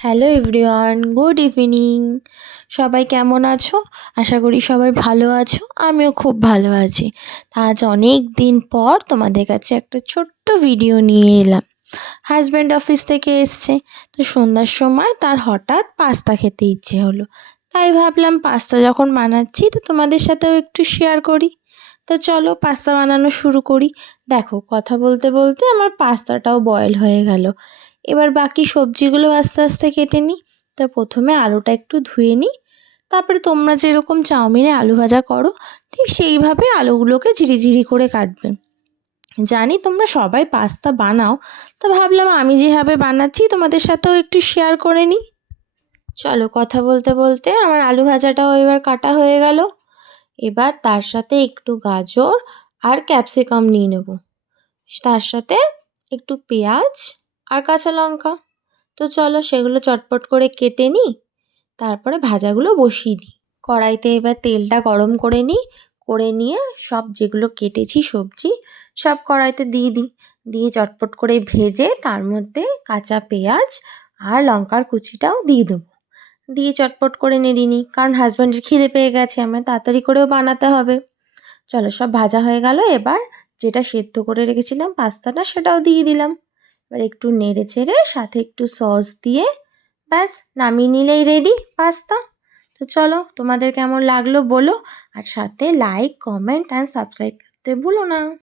Hello everyone, good evening. সবাই কেমন আছো? আশা করি সবাই ভালো আছো। আমিও খুব ভালো আছি। আজ অনেক দিন পর তোমাদের কাছে একটা ছোট্ট ভিডিও নিয়ে এলাম। হাজব্যান্ড অফিস থেকে এসছে, তো সন্ধ্যার সময় তার হঠাৎ পাস্তা খেতে ইচ্ছে হলো। তাই ভাবলাম পাস্তা যখন বানাচ্ছি তো তোমাদের সাথেও একটু শেয়ার করি। তো চলো পাস্তা বানানো শুরু করি। দেখো, কথা বলতে বলতে আমার পাস্তাটাও বয়েল হয়ে গেল। এবার বাকি সবজিগুলো আস্তে আস্তে কেটে নিই। তো প্রথমে আলুটা একটু ধুয়ে নিই। তারপরে তোমরা যেরকম চাউমিনে আলু ভাজা করো ঠিক সেইভাবে আলুগুলোকে ঝিরিঝিরি করে কাটবে। জানি তোমরা সবাই পাস্তা বানাও, তো ভাবলাম আমি যেভাবে বানাচ্ছি তোমাদের সাথেও একটু শেয়ার করে নিই। চলো, কথা বলতে বলতে আমার আলু ভাজাটাও এবার কাটা হয়ে গেল। এবার তার সাথে একটু গাজর আর ক্যাপসিকাম নিয়ে নেব, তার সাথে একটু পেঁয়াজ আর কাঁচা লঙ্কা। তো চলো সেগুলো চটপট করে কেটে নিই, তারপরে ভাজাগুলো বসিয়ে দিই। কড়াইতে এবার তেলটা গরম করে নিই, করে নিয়ে সব যেগুলো কেটেছি সবজি সব কড়াইতে দিয়ে দিই। দিয়ে চটপট করে ভেজে তার মধ্যে কাঁচা পেঁয়াজ আর লঙ্কার কুচিটাও দিয়ে দেবো। দিয়ে চটপট করে নেড়ে নিই, কারণ হাজব্যান্ডের খিদে পেয়ে গেছে, আমার তাড়াতাড়ি করেও বানাতে হবে। চলো সব ভাজা হয়ে গেল। এবার যেটা সেদ্ধ করে রেখেছিলাম পাস্তাটা সেটাও দিয়ে দিলাম। এবার একটু নেড়ে চেড়ে সাথে একটু সস দিয়ে ব্যাস নামিয়ে নিলেই রেডি পাস্তা। তো চলো তোমাদের কেমন লাগলো বলো, আর সাথে লাইক, কমেন্ট অ্যান্ড সাবস্ক্রাইব করতে ভুলো না।